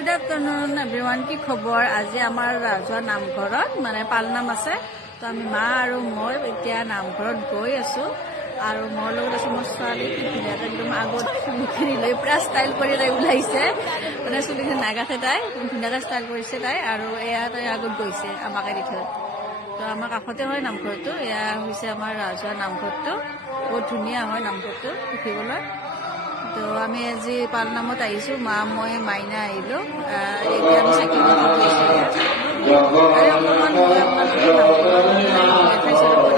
Good afternoon everyone. কি খবৰ? আজি আমাৰ ৰাজহুৱা নামঘৰত মানে পালনাম আছে, তো আমি মা আৰু মই এতিয়া নামঘৰত গৈ আছোঁ। আৰু মোৰ লগত আছে মোৰ ছোৱালী। কি ধুনীয়াকৈ একদম আগত চুলিখিনি লৈ পুৰা ষ্টাইল কৰি তাই ওলাইছে, মানে চুলিখিনি নাগাঠে তাই, ধুনীয়াকৈ ষ্টাইল কৰিছে তাই। আৰু এয়া তাই আগত গৈছে আমাকে দি থৈ। তো আমাৰ কাষতে হয় নামঘৰটো, এয়া হৈছে আমাৰ ৰাজহুৱা নামঘৰটো। বহুত ধুনীয়া হয় নামঘৰটো দেখিবলৈ। তো আমি আজি পালনামত আহিছোঁ, মা মই মাইনা আহিলোঁ। এতিয়া আমি চাকি বন্তি দিছোঁ। আৰু অকণমান মই আপোনালোকক নামঘৰত দেখাইছিলোঁ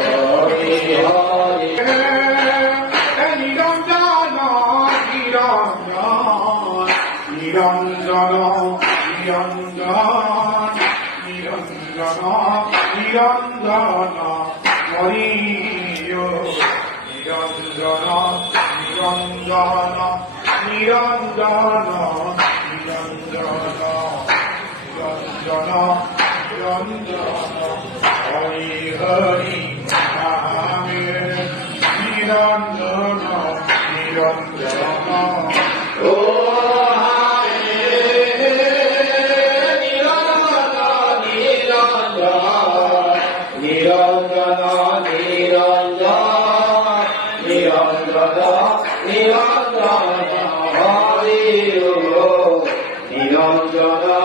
নিরঞ্জন